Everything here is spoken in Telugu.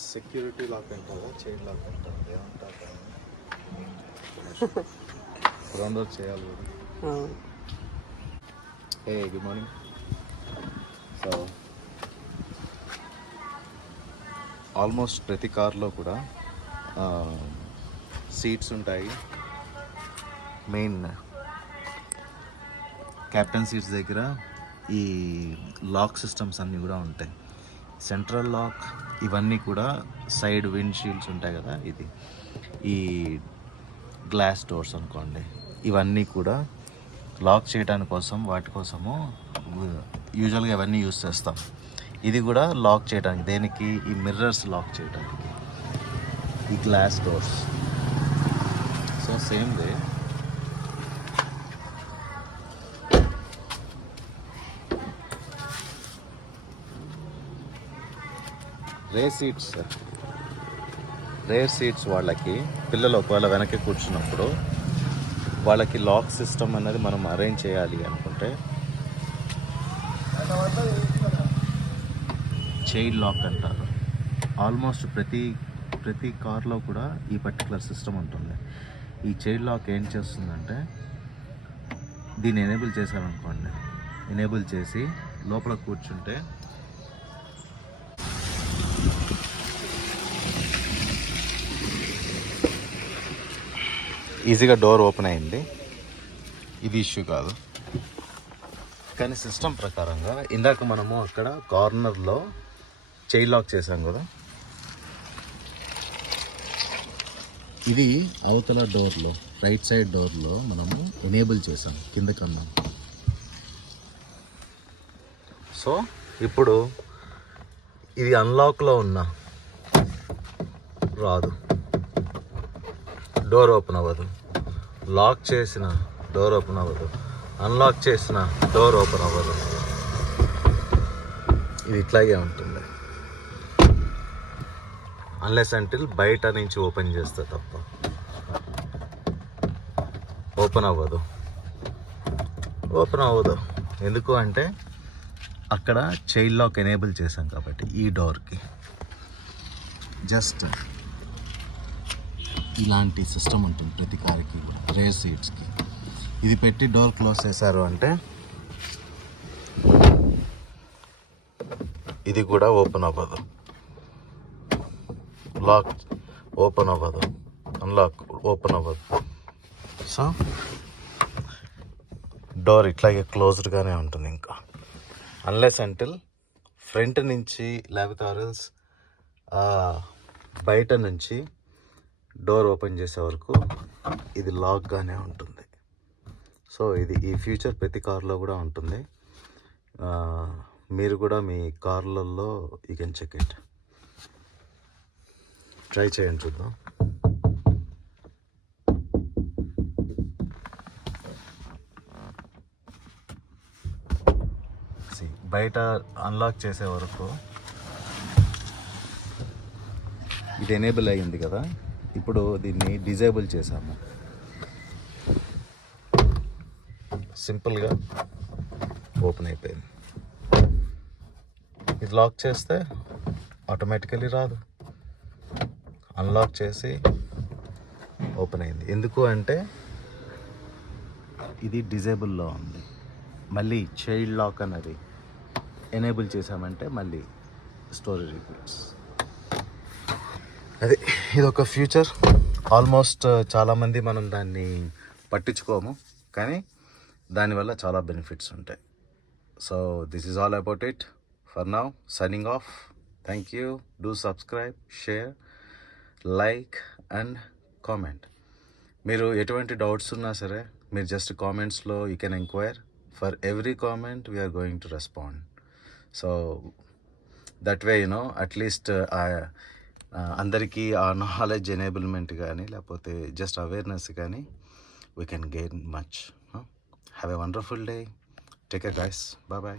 సెక్యూరిటీ లాక్ అంటారా చైన్ లాక్ అంటారా ఏమంటారు రౌండ్ అవుట్ చేయాలి hey good morning so almost ప్రతి కార్లో కూడా సీట్స్ ఉంటాయి. మెయిన్ క్యాప్టెన్ సీట్స్ దగ్గర ఈ లాక్ సిస్టమ్స్ అన్నీ కూడా ఉంటాయి. సెంట్రల్ లాక్ ఇవన్నీ కూడా సైడ్ విండ్ షీల్డ్స్ ఉంటాయి కదా ఇది. ఈ గ్లాస్ డోర్స్ అనుకోండి ఇవన్నీ కూడా లాక్ చేయడానికి కోసం వాటి కోసము యూజువల్గా ఇవన్నీ యూస్ చేస్తాం. ఇది కూడా లాక్ చేయడానికి దేనికి? ఈ మిర్రర్స్ లాక్ చేయడానికి ఈ glass doors so same way rear seats rear seats వాళ్ళకి పిల్లలు ఒకవేళ వెనక్కి కూర్చున్నప్పుడు వాళ్ళకి లాక్ సిస్టమ్ అనేది మనం అరేంజ్ చేయాలి అనుకుంటే చైల్డ్ లాక్ అంటారు. ఆల్మోస్ట్ ప్రతి ప్రతి కార్లో కూడా ఈ పర్టికులర్ సిస్టమ్ ఉంటుంది. ఈ చైల్డ్ లాక్ ఏం చేస్తుందంటే దీన్ని ఎనేబుల్ చేశారనుకోండి ఎనేబుల్ చేసి లోపల కూర్చుంటే ఈజీగా డోర్ ఓపెన్ అయింది. ఇది ఇష్యూ కాదు. కానీ సిస్టమ్ ప్రకారంగా ఇందాక మనము అక్కడ కార్నర్లో చైన్ లాక్ చేసాం కదా. ఇది అవతల డోర్లో రైట్ సైడ్ డోర్లో మనము ఎనేబుల్ చేసాం కింద కన్నా. సో ఇప్పుడు ఇది అన్లాక్లో ఉన్న రాదు. డోర్ ఓపెన్ అవ్వదు. లాక్ చేసిన డోర్ ఓపెన్ అవ్వదు. అన్లాక్ చేసిన డోర్ ఓపెన్ అవ్వదు. ఇది ఇట్లాగే ఉంటుంది. అన్లెస్ అంటిల్ బయట నుంచి ఓపెన్ చేస్తే తప్ప. ఓపెన్ అవ్వదు. ఓపెన్ అవ్వదు. ఎందుకు అంటే అక్కడ చైల్డ్ లాక్ ఎనేబుల్ చేశాం కాబట్టి ఈ డోర్కి. జస్ట్ ఇలాంటి సిస్టమ్ ఉంటుంది ప్రతి కార్కి కూడా రేర్ సీట్స్కి ఇది పెట్టి డోర్ క్లోజ్ చేశారు అంటే ఇది కూడా ఓపెన్ అవ్వదు. లాక్ ఓపెన్ అవ్వదు. అన్లాక్ ఓపెన్ అవ్వదు. సో డోర్ ఇట్లాగే క్లోజ్డ్గానే ఉంటుంది ఇంకా. అన్లెస్ అంటిల్ ఫ్రంట్ నుంచి లేకపోతే ఆరల్స్ బయట నుంచి డోర్ ఓపెన్ చేసే వరకు ఇది లాక్గానే ఉంటుంది. సో ఇది ఈ ఫ్యూచర్ ప్రతి కార్లో కూడా ఉంటుంది. మీరు కూడా మీ కార్లలో you can check it try చేయండి చూద్దాం. బయట అన్లాక్ చేసే వరకు ఇది ఎనేబుల్ అయ్యింది కదా. ఇప్పుడు దీన్ని డిజేబుల్ చేసాము సింపుల్గా ఓపెన్ అయిపోయింది. ఇది లాక్ చేస్తే ఆటోమేటికలీ రాదు. అన్లాక్ చేసి ఓపెన్ అయింది. ఎందుకు అంటే ఇది డిజేబుల్లో ఉంది. మళ్ళీ చైల్డ్ లాక్ అన్నది ఎనేబుల్ చేసామంటే మళ్ళీ స్టోరీ రిపీట్స్ అదే ఇది ఒక ఫ్యూచర్. ఆల్మోస్ట్ uh, చాలామంది మనం దాన్ని పట్టించుకోము. కానీ దానివల్ల చాలా బెనిఫిట్స్ ఉంటాయి. So this is all about it. For now signing off. Thank you. Do subscribe share like and comment. మీరు ఎటువంటి డౌట్స్ ఉన్నా సరే మీరు జస్ట్ కామెంట్స్లో you can enquire. For every comment we're going to respond. So that way you know at least uh, అందరికీ ఆ నాలెడ్జ్ ఎనేబుల్మెంట్ కానీ లేకపోతే జస్ట్ అవేర్నెస్ కానీ we can gain much have a wonderful day take a guys bye bye